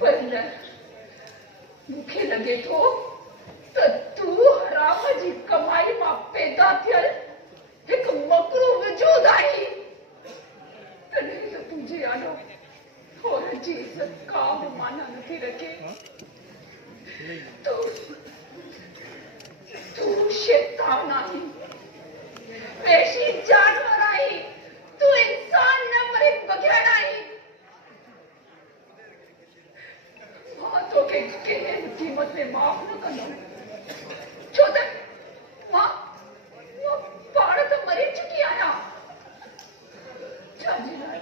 पर मूंखे लगे थो त तू हराम जी कमाई मां पैदा थियल एक मकरू वजूद आई तॾहिं त तुंहिंजे आलो और जी इज्जत का बि माना नथी रखे तू शैतान आई वैशी जानवर आई तू इंसान न मरे बगैर आई मां तोखे कंहिं क़ीमत में माफ़ न कंदमि छो त मां पाण त मरी चुकी आहियां छाजे लाइ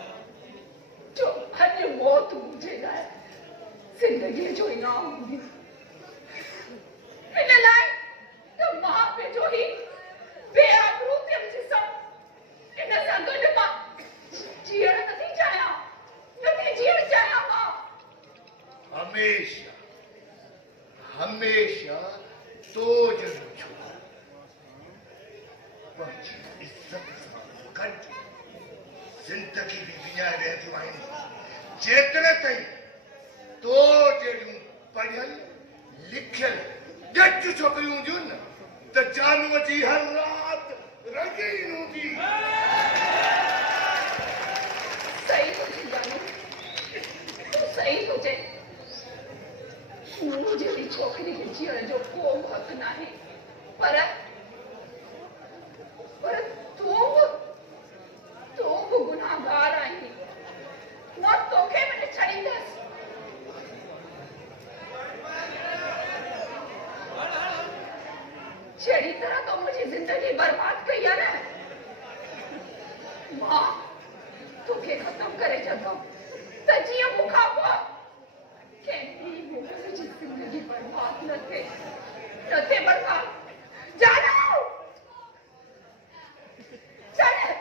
जो अॼु मौत मुंहिंजे लाइ ज़िंदगीअ जो इनाम हूंदी इन लाइ त मां पंहिंजो ई बेआबरू थियमि ॾिसां इन सां गॾु मां जीअण नथी चाहियां मां हमेशा हमेशा तो जरूर छोड़ पंहिंजी इज्जत सां गॾु जिंदगी बि विञाए रहंदियूं आहिनि जेतिरे ताईं तो जहिड़ियूं पढ़ियल लिखियल ॼच छोकिरियूं हूंदियूं न त जानूअ जी हर राति रंगीन हूंदी सही सोची जानू तू सही सोचे मूं जहिड़ी छोकिरी खे जीअण जो को हक़ नाहे पर तूं बि गुनाहगार आहीं मां तोखे बि न छॾींदसि जहिड़ी तरह तो मुंहिंजी ज़िंदगी बर्बाद कई आहे न मां तोखे ख़तम करे छॾंदमि त जीअं मूंखां पोइ कंहिं मुग़ल जी ज़िंदगी बर्बाद न थिए बर्बाद जानू जॾहिं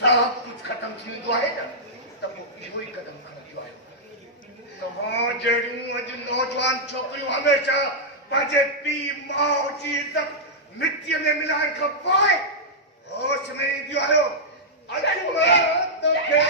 सब कुछ खत्म थी वेंदो आहे न त पोइ इहो ई कदम खणंदियूं आहिनि तव्हां जहिड़ियूं अॼु नौजवान छोकिरियूं हमेशह पंहिंजे पीउ माउ जी इज़त मिटीअ में मिलाइण खां पोइ होश में ईंदियूं आहियो अॼु मां तोखे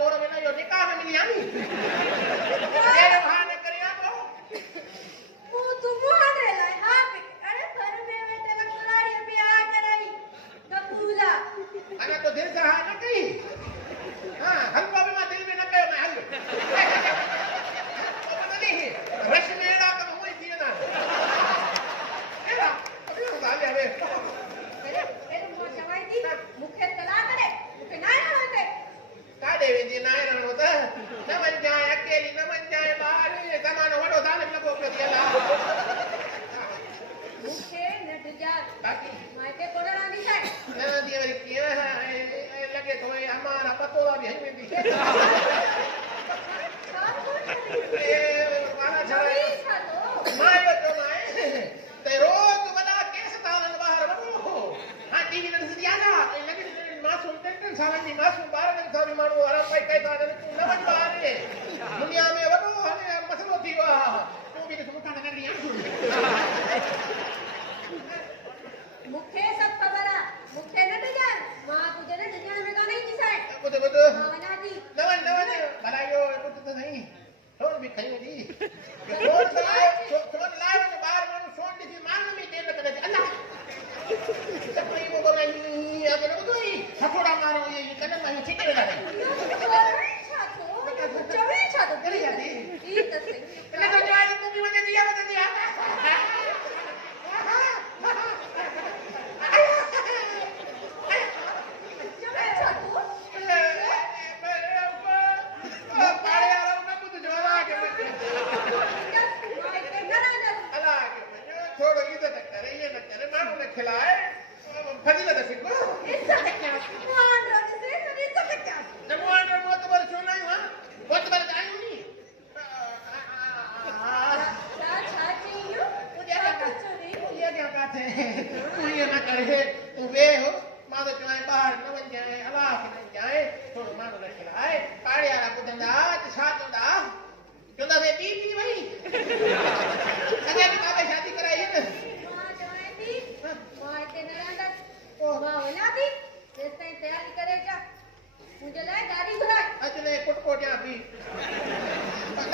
कोर में न यो निकाह में मिली आनी ये बहाने करे आपो तुम्हारे लाए हाँ अरे घर में बैठे ना कुरारी पे आ कराई गपूला अरे तो दिल से हाँ न कही हाँ हल्का भी मैं दिल में न कहे मैं हल तो पता नहीं रश में एड़ा कर हुई थी ना एड़ा अभी तो साले अबे अरे वो जवाई थी मुखे तला करे मुखे ना होते का देवी जी ना होता न बन जाए अकेली न बन जाए बाहर ये सामान वडो साले लगो कर दिया मुखे नट जा बाकी मायके कोड़ा रानी है ना दिया मेरी किया लगे तो ये हमारा पतोला भी है में भी ए वाला जवाई चला था तो माय तो माय ते रोज बड़ा केस तालन बाहर वडो हां टीवी ने दिया ना लगे मासूम टेंशन सावन जी मासूम 12 दिन सावी मानो आराम भाई कई ताने न बच बारे दुनिया में वडो हने मसलो थी वा तू भी तो मुठा न कर लिया मुखे सब खबर है मुखे नट जा मां तुझे ने दुनिया में तो नहीं दिसाए बुद बुद माना जी नवन नवन भलायो बुद तो नहीं सोन भी खई दी सोन लाए ने बाहर मानो सोन दी मान में देर न करे अल्लाह सब नहीं वो बोला अगर वो तो ही थोड़ा मारो ये कदम में छिटे लगा दे चवे छा तो चली जाती ई तो सही એટલે તો જો આજે તું બી મને દિયા બતા દિયા चवे छा तो પાડે આરામ ના બધું જોવા કે मायके ना ना અલા કે થોડો ઇજ્જત કરે ये न करे मानो ने खिलाए फजीलत सिको इससे क्या मान रोने से इससे क्या जमुआन रो तो बर सुनाई हां बहुत बार आई नहीं छाछी यू मुझे क्या कहते हैं तू ये ना करे तू वे हो मां तो चलाए बाहर न बन जाए अल्लाह के न जाए थोड़ा मानो ने खिलाए पाड़े वाला बुदंदा साथ होता क्योंकि वे पी भाई अजय की काबे शादी कराई है मां जवाई थी मायके ना ना मां होना थी जैसे तैयारी करे जा मुझे ले गाड़ी घुरा अजने कुटकोट या भी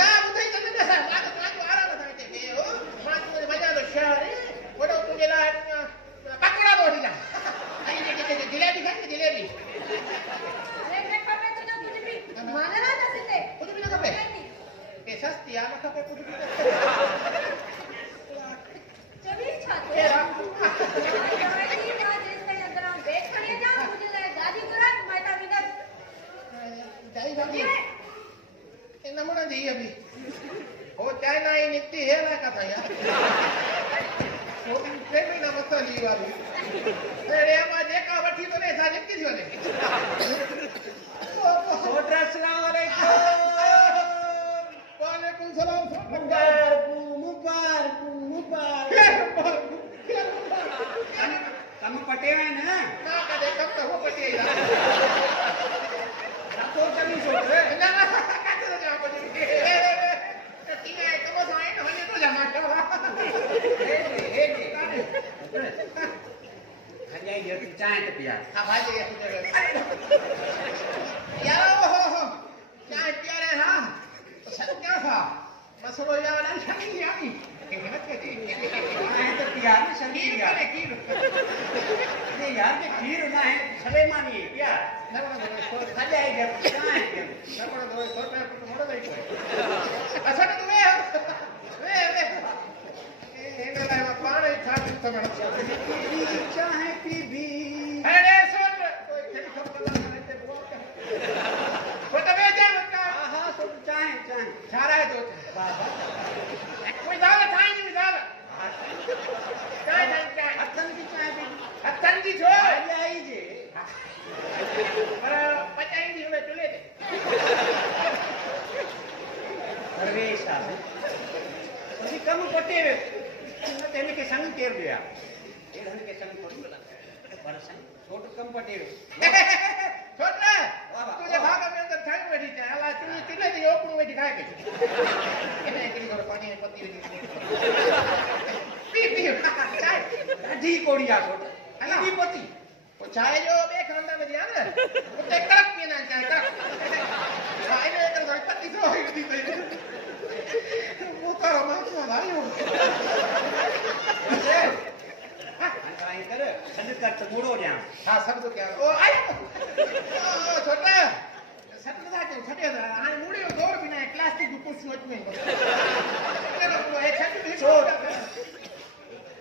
ना मुझे चलने दे मां तो आराम से बैठे हो मां तुझे मजा लो शहर है वो तुझे ला पकड़ा दो जा आई ये जलेबी खाएंगे जलेबी अरे मैं खावे तुझे कुछ भी माना ना दसते कुछ भी ना खपे के सस्ती आ ना खपे कुछ भी चवी छातो ए राम जवाई थी ना जैसे अंदर हम बैठ खड़ी जा मुझे ले गाड़ी घुरा मैं ता विदा जाई बाबू इन नमूना दी अभी वो चाइना ही निकती है ना कथा यार वो प्रेमी ना मत ली वाली तेरे अम्मा देखा बैठी तो नहीं साजिद की वाले सोटरा अस्सलाम वालेकुम वालेकुम सलाम मुबारक कम पटे है ना ना कदे कब तो हो पटी है रखो चली सोटरे ना ना कदे तो जा पटी ठीक है तो वो साइन होने तो जमा करो हे हजाई ये चाय तो पिया हां भाई ये यार हो क्या प्यारे हां सब क्या था मसलो यार ना शक्ति आई हिम्मत के दी है तो पिया ना संगीत खीर यार करे खीर ये यार के खीर ना है सलेमानी है क्या ना ना हजाई ये चाय के ना दो सौ रुपए तो मोड़ दे कोई अच्छा तो वे એને લાવ્યા પાણી ખાતું તમે चाय पी भी અરે સોન કોઈ ખેડી ખબર લાગે તે બોલ કોઈ તમે જાવ કા हां सोट चाय સારા હે તો बाबा કોઈ જાવ થાય નહીં જાવ ચાય ચાય अतन की चाय पी અત્તંજી છો हजाई जे પર પચાઈ દી હવે ચલે દે परवेश आ પછી કમ પટે તેને કે સંગ કેર દયા એ ધન કે સંગ પડી પર સંગ છોટ કમ પટે છોટલા તુજે ભાગ में अंदर छाई बैठी है अला तू तिले दी ओपन में दिखाए के એને કરી દો પાણી પત્તી પી પી ચાय ढी कोड़िया छोट दी पति वो चाय जो बे खानदान में दिया ना वो ते कड़क पीना चाय कड़क आई कर सॾु कर त मूड़ो ॾियां हा सभु तो क्या ओ आय ओ छोटा सट नथा कयो छॾे हाणे मूड़े जो दौर बि न आहे प्लास्टिक जूं कुर्सियूं अची वयूं छो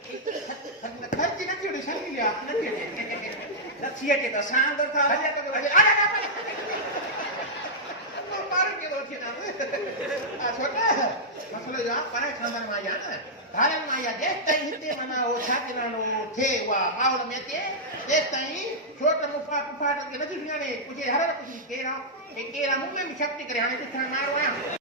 खर्ची नथी वठी छॾी लिया नथी अचे नथी अचे त असां अंदरि था छोटा मसलो जो आहे परे खानदान मां आई आहे न धारनि मां आई आहे जेसि ताईं हिते माना उहो छा चवंदा आहिनि उहो थिए उहा माहौल में अचे तेसि ताईं छोट मुफ़ा कुफाट खे नथी सुञाणे कुझु हर कुझु केरु आहे केरु आहे मूं में बि शक्ति करे हाणे ॾिसण वारो आहियां